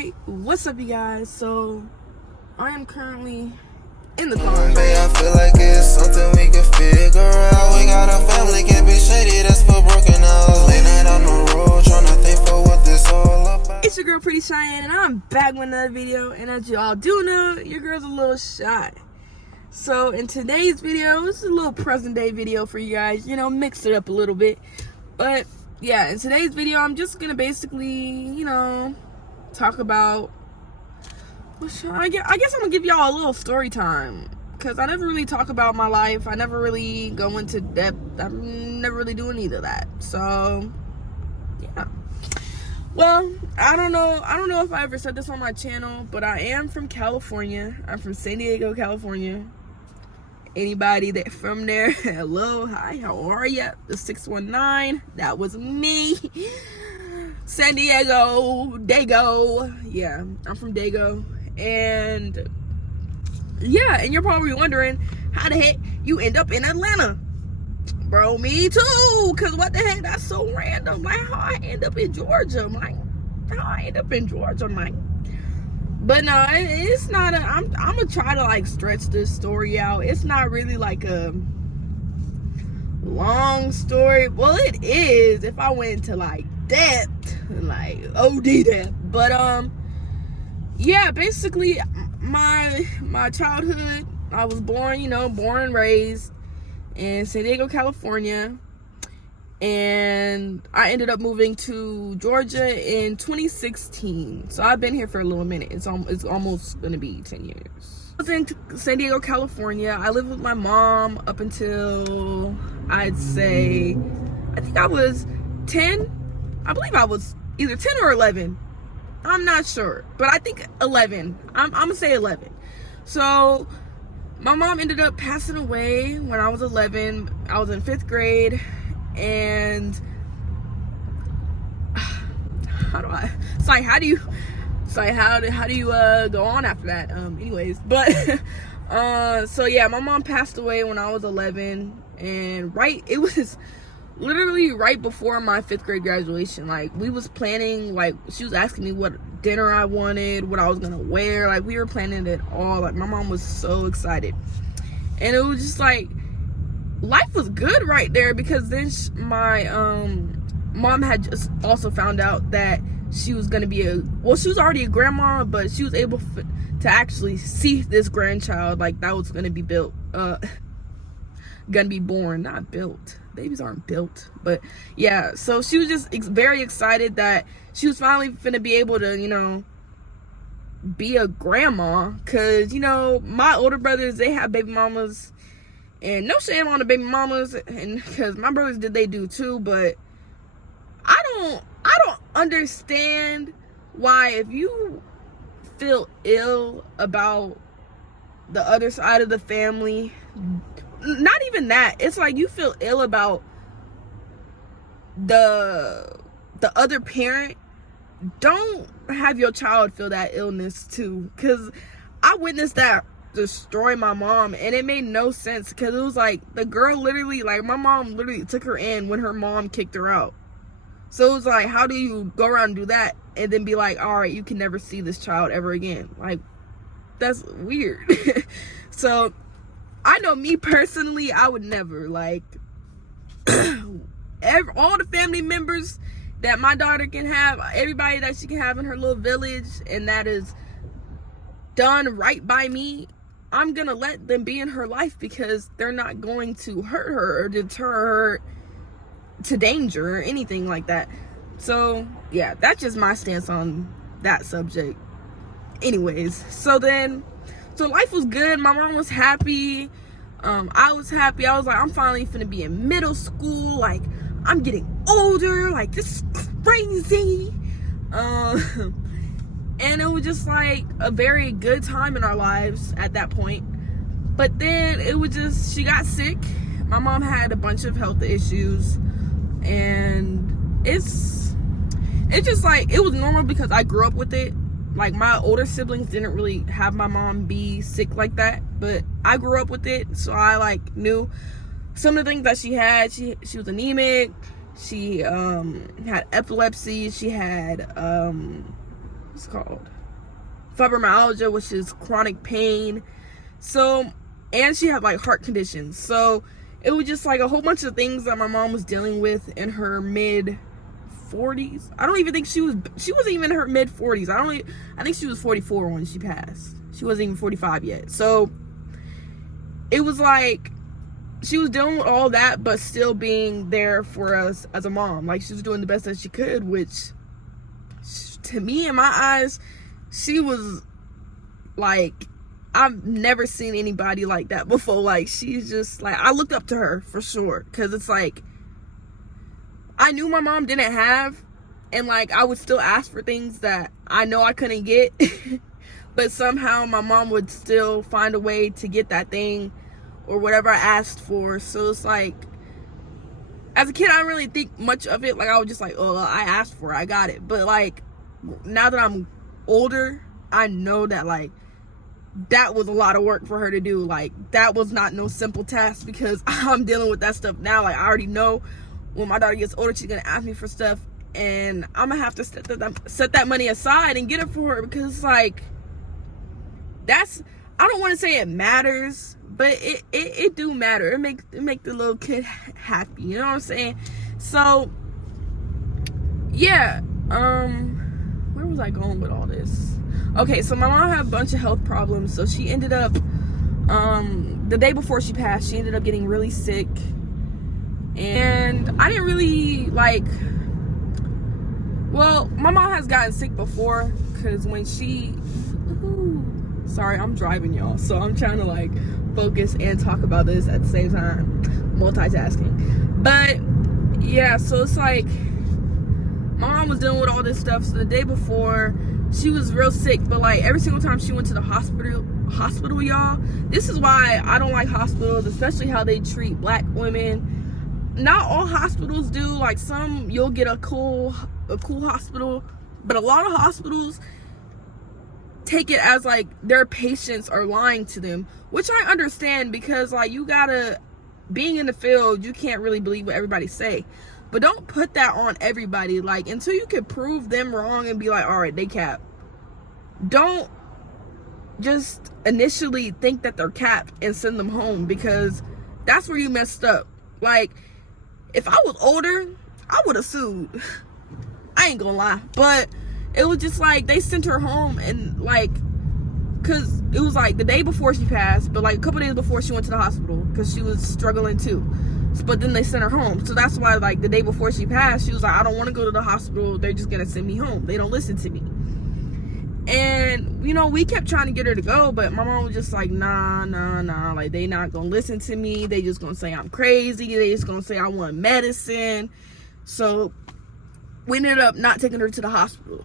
Alright, what's up you guys? So I am currently in the car. Babe, I feel like it's something we can figure out. We got a family, can't be shady, that's for broken out. Late night on the road, tryna think for what this all about. It's your girl Pretty Cheyenne, and I'm back with another video. And as y'all do know, your girl's a little shy. So in today's video, this is a little present day video for you guys. You know, mix it up a little bit. But yeah, in today's video, I'm just gonna basically, you know, talk about. I guess I'm gonna give y'all a little story time, because I never really talk about my life. I never really go into depth. I'm never really doing either of that. So yeah. Well, I don't know if I ever said this on my channel, but I am from California. I'm from San Diego, California. Anybody that from there, hello, hi, how are ya? The 619, that was me. San Diego, Dago. Yeah, I'm from Dago. And yeah, and you're probably wondering how the heck you end up in Atlanta. Bro, me too, because what the heck, that's so random. Like, how I end up in Georgia, Mike. But no, it's not I'm gonna try to like stretch this story out. It's not really like a long story. Well, it is if I went into like depth, like OD depth. But yeah, basically my childhood, I was born and raised in San Diego, California, and I ended up moving to Georgia in 2016. So I've been here for a little minute. It's almost gonna be 10 years. I was in San Diego, California. I lived with my mom up until I think I was 10. I believe I was either 10 or 11. I'm not sure, but I think 11. I'm gonna say 11. So my mom ended up passing away when I was 11. I was in 5th grade, and how do you go on after that? Anyways, but so yeah, my mom passed away when I was 11, and it was literally right before my 5th grade graduation. Like, we was planning, like, she was asking me what dinner I wanted, what I was gonna wear. Like, we were planning it all. Like, my mom was so excited, and it was just like life was good right there, because then my mom had just also found out that she was gonna be she was already a grandma, but she was able to actually see this grandchild, like, that was gonna be born, not built. Babies aren't built. But yeah, so she was just very excited that she was finally gonna be able to, be a grandma. Because, my older brothers, they have baby mamas, and no shame on the baby mamas, and because my brothers they do too. But I don't understand why, if you feel ill about the other side of the family, not even that, it's like you feel ill about the other parent, don't have your child feel that illness too. Because I witnessed that destroy my mom, and it made no sense, because it was like the girl literally, like, my mom literally took her in when her mom kicked her out. So it was like, how do you go around and do that and then be like, all right, you can never see this child ever again? Like, that's weird. So I know, me personally, I would never, like, all the family members that my daughter can have, everybody that she can have in her little village, and that is done right by me, I'm gonna let them be in her life, because they're not going to hurt her or deter her to danger or anything like that. So yeah, that's just my stance on that subject. Anyways, so life was good. My mom was happy. I was happy. I was like, I'm finally finna be in middle school. Like, I'm getting older. Like, this is crazy. And it was just like a very good time in our lives at that point. But then it was just, she got sick. My mom had a bunch of health issues, and it's just like, it was normal because I grew up with it. Like, my older siblings didn't really have my mom be sick like that, but I grew up with it, so I like knew some of the things that she had. She was anemic. She had epilepsy. She had what's it called, fibromyalgia, which is chronic pain. So, and she had like heart conditions. So it was just like a whole bunch of things that my mom was dealing with in her mid 40s. I don't even think she wasn't even in her mid 40s. I think she was 44 when she passed. She wasn't even 45 yet. So it was like she was dealing with all that, but still being there for us as a mom. Like, she was doing the best that she could, which to me, in my eyes, she was like, I've never seen anybody like that before. Like, she's just like, I looked up to her for sure, because it's like, I knew my mom didn't have, and like, I would still ask for things that I know I couldn't get but somehow my mom would still find a way to get that thing or whatever I asked for. So it's like, as a kid, I didn't really think much of it. Like, I was just like, oh, I asked for it, I got it. But like, now that I'm older, I know that like, that was a lot of work for her to do. Like, that was not no simple task, because I'm dealing with that stuff now. Like, I already know when my daughter gets older, she's gonna ask me for stuff, and I'm gonna have to set that money aside and get it for her, because like, that's, I don't want to say it matters, but it do matter. It make the little kid happy, you know what I'm saying? So yeah, where was I going with all this? Okay, so my mom had a bunch of health problems. So she ended up, the day before she passed, she ended up getting really sick, and I didn't really like, well, my mom has gotten sick before, because when she, sorry, I'm driving, y'all, so I'm trying to like focus and talk about this at the same time, multitasking. But yeah, so it's like, my mom was dealing with all this stuff. So the day before, she was real sick, but like, every single time she went to the hospital, y'all, this is why I don't like hospitals, especially how they treat black women. Not all hospitals do. Like, some, you'll get a cool hospital, but a lot of hospitals take it as like their patients are lying to them, which I understand, because like, you gotta, being in the field, you can't really believe what everybody say, but don't put that on everybody. Like, until you can prove them wrong and be like, all right, they cap. Don't just initially think that they're capped and send them home, because that's where you messed up. Like, if I was older, I would have sued. I ain't gonna lie. But it was just like, they sent her home, and like, because it was like the day before she passed, but like a couple days before she went to the hospital, because she was struggling too. But then they sent her home. So that's why like the day before she passed, she was like, I don't want to go to the hospital, they're just gonna send me home, they don't listen to me. And you know, we kept trying to get her to go, but my mom was just like, nah, like, they not gonna listen to me, they just gonna say I'm crazy, they just gonna say I want medicine. So we ended up not taking her to the hospital.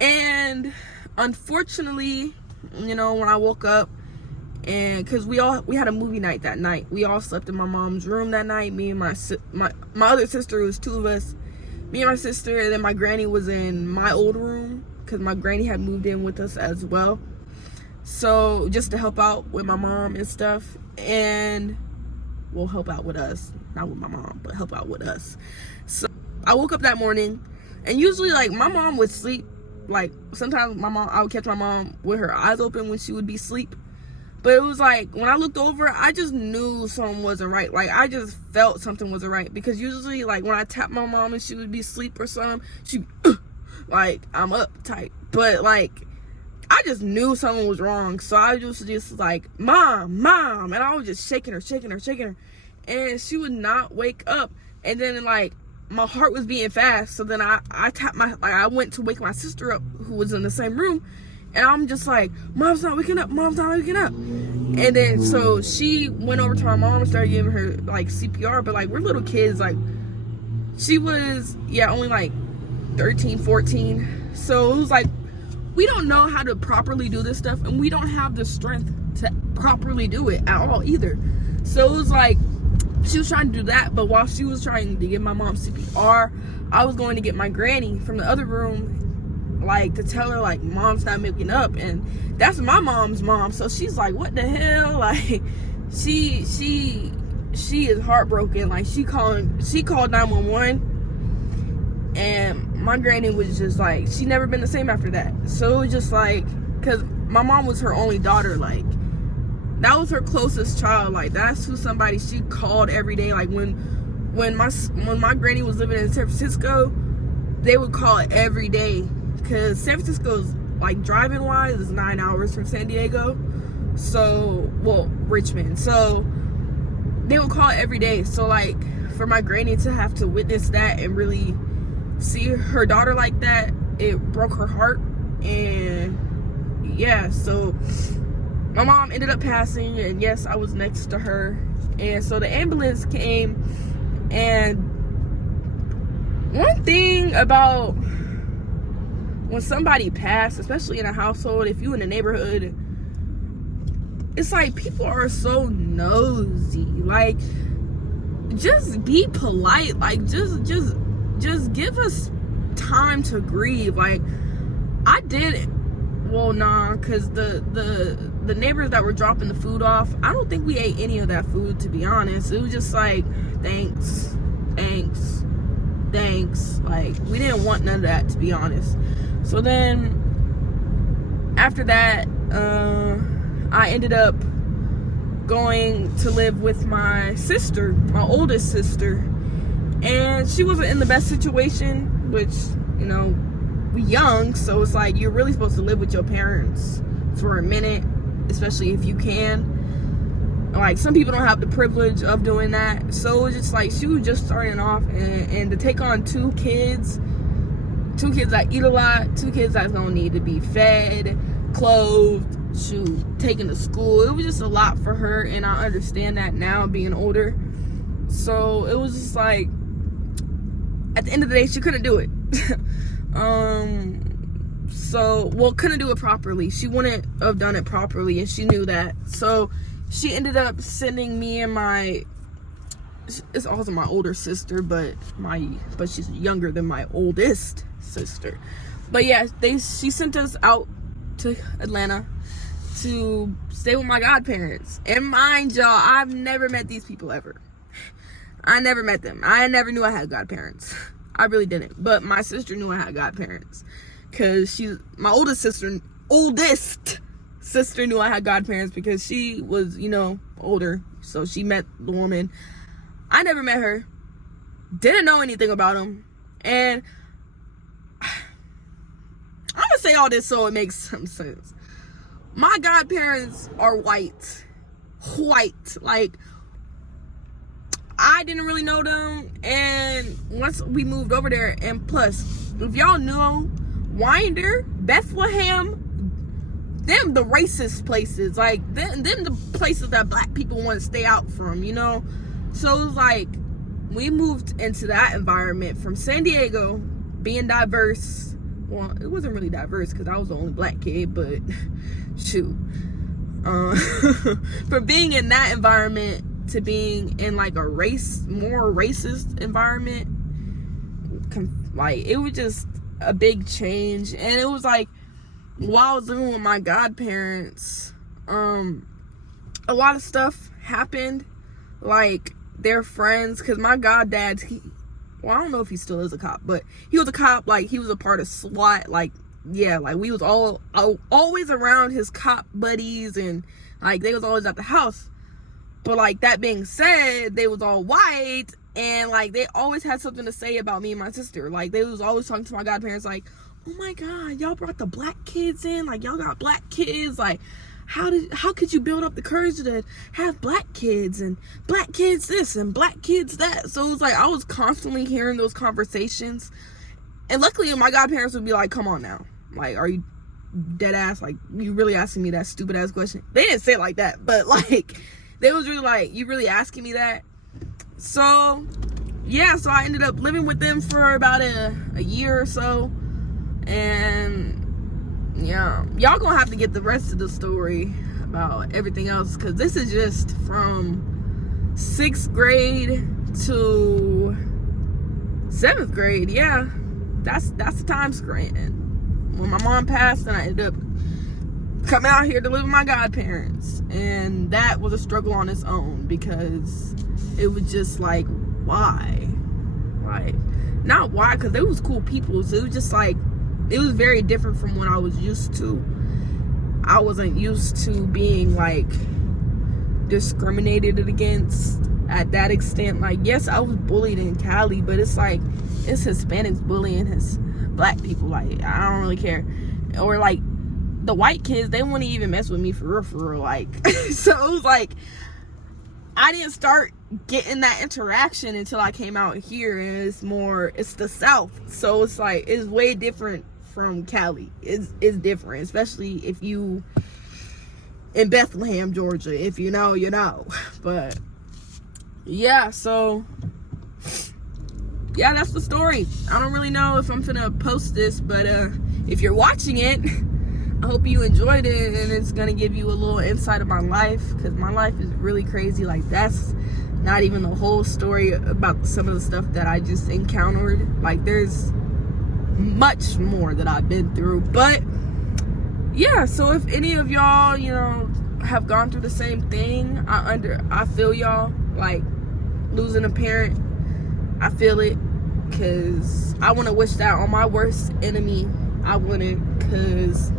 And unfortunately, you know, when I woke up, and because we had a movie night that night, we all slept in my mom's room that night. Me and my other sister, it was two of us, me and my sister, and then my granny was in my old room, because my granny had moved in with us as well, so just to help out with my mom and stuff, and well, help out with us, not with my mom, but help out with us. So I woke up that morning, and usually like, my mom would sleep, like sometimes I would catch my mom with her eyes open when she would be asleep. But it was like, when I looked over, I just knew something wasn't right. Like, I just felt something wasn't right, because usually like, when I tap my mom and she would be asleep or something, she'd like, I'm up type. But like, I just knew something was wrong. So I was just like, mom, and I was just shaking her, and she would not wake up. And then like, my heart was beating fast, so then I tapped I went to wake my sister up, who was in the same room, and I'm just like, mom's not waking up. And then so she went over to my mom and started giving her like CPR, but like, we're little kids, like, she was, yeah, only like 13, 14, so it was like, we don't know how to properly do this stuff, and we don't have the strength to properly do it at all either. So it was like, she was trying to do that, but while she was trying to give my mom CPR, I was going to get my granny from the other room, like, to tell her like, mom's not waking up. And that's my mom's mom, so she's like, what the hell? Like, she is heartbroken. Like, she called 911, and my granny was just like, she never been the same after that. So it was just like, because my mom was her only daughter, like that was her closest child. Like that's who somebody she called every day. Like when my granny was living in San Francisco, they would call it every day, because San Francisco's like driving wise is 9 hours from San Diego. So, well, Richmond. So they would call it every day. So like for my granny to have to witness that and really see her daughter like that, it broke her heart. And yeah, so my mom ended up passing, and yes, I was next to her. And so the ambulance came, and one thing about when somebody passed, especially in a household, if you in a neighborhood, it's like people are so nosy. Like, just be polite. Like, just give us time to grieve. Like, I did it. Well, nah, because the neighbors that were dropping the food off, I don't think we ate any of that food, to be honest. It was just like, thanks. Like, we didn't want none of that, to be honest. So then, after that, I ended up going to live with my sister, my oldest sister. And she wasn't in the best situation, which, you know, we young, so it's like you're really supposed to live with your parents for a minute, especially if you can. Like, some people don't have the privilege of doing that. So it was just like she was just starting off, and to take on two kids that eat a lot, two kids that's gonna need to be fed, clothed, taken to school. It was just a lot for her, and I understand that now, being older. So it was just like, at the end of the day, she couldn't do it. Couldn't do it properly. She wouldn't have done it properly, and she knew that. So she ended up sending me and it's also my older sister, but she's younger than my oldest sister. But yeah, she sent us out to Atlanta to stay with my godparents. And mind y'all, I've never met these people ever. I never met them. I never knew I had godparents. I really didn't. But my sister knew I had godparents, because my oldest sister knew I had godparents, because she was, you know, older. So she met the woman. I never met her. Didn't know anything about them. And I'm gonna say all this so it makes some sense. My godparents are white. Like, I didn't really know them, and once we moved over there, and plus, if y'all know, Winder, Bethlehem, them the racist places, like them the places that black people want to stay out from, you know. So it was like, we moved into that environment from San Diego, being diverse. Well, it wasn't really diverse because I was the only black kid, but shoot, for being in that environment to being in like a more racist environment, like, it was just a big change. And it was like, while I was living with my godparents, a lot of stuff happened. Like, their friends, because my goddad, I don't know if he still is a cop, but he was a cop. Like, he was a part of SWAT. Like, yeah, like, we was always around his cop buddies, and like, they was always at the house. But like, that being said, they was all white, and like, they always had something to say about me and my sister. Like, they was always talking to my godparents like, oh my god, y'all brought the black kids in, like, y'all got black kids, like, how could you build up the courage to have black kids, and black kids this and black kids that? So it was like, I was constantly hearing those conversations. And luckily my godparents would be like, come on now, like, are you dead ass, like, you really asking me that stupid ass question? They didn't say it like that, but like, they was really like, you really asking me that? So yeah, so I ended up living with them for about a year or so. And yeah, y'all gonna have to get the rest of the story about everything else, because this is just from 6th grade to 7th grade. Yeah, that's the time span. When my mom passed, and I ended up coming out here to live with my godparents, and that was a struggle on its own, because it was just like, why? not why, because they was cool people. So it was just like, it was very different from what I was used to. I wasn't used to being like discriminated against at that extent. Like, yes, I was bullied in Cali, but it's like, it's Hispanics bullying his black people. Like, I don't really care. Or like the white kids, they wouldn't even mess with me for real, like. So it was like, I didn't start getting that interaction until I came out here, and it's the South, so it's like, it's way different from Cali. It's different, especially if you in Bethlehem, Georgia. If you know, you know. But yeah, so yeah, that's the story. I don't really know if I'm gonna post this, but if you're watching it, I hope you enjoyed it, and it's gonna give you a little insight of my life, because my life is really crazy. Like, that's not even the whole story about some of the stuff that I just encountered. Like, there's much more that I've been through. But yeah, so if any of y'all, you know, have gone through the same thing, I feel y'all. Like, losing a parent, I feel it, because I wouldn't wish that on my worst enemy. I wouldn't, because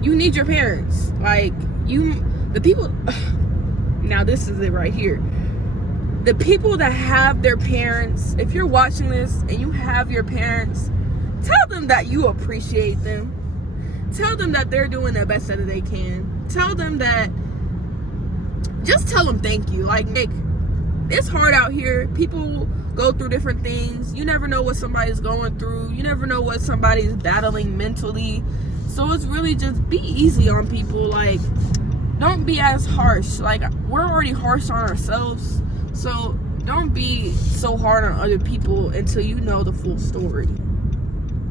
you need your parents. Like, the people, now this is it right here. The people that have their parents, if you're watching this and you have your parents, tell them that you appreciate them. Tell them that they're doing the best that they can. Tell them that, just tell them thank you. Like, Nick, it's hard out here. People go through different things. You never know what somebody's going through. You never know what somebody's battling mentally. So it's really just be easy on people. Like, don't be as harsh. Like, we're already harsh on ourselves. So don't be so hard on other people until you know the full story.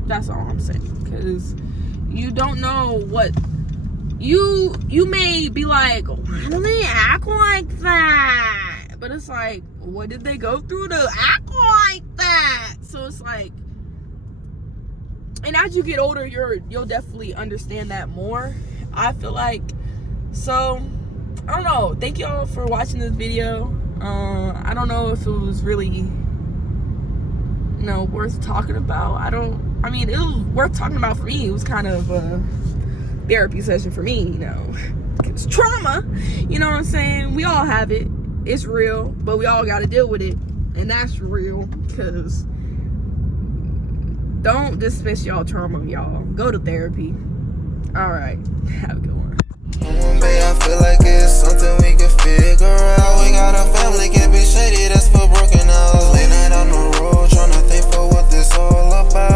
That's all I'm saying. Because you don't know what you may be like, why do they act like that? But it's like, what did they go through to act like that? So it's like, and as you get older, you'll definitely understand that more, I feel like. So I don't know, thank y'all for watching this video. I don't know if it was really, you know, worth talking about. I mean, it was worth talking about for me. It was kind of a therapy session for me, you know. It's trauma, you know what I'm saying? We all have it. It's real, but we all got to deal with it. And that's real, because don't dismiss y'all trauma, y'all. Go to therapy. All right. Have a good one. I feel like it's something we can figure out. We got a family, can't be shady, that's for broken out. Late night on the road, tryna think for what this all about.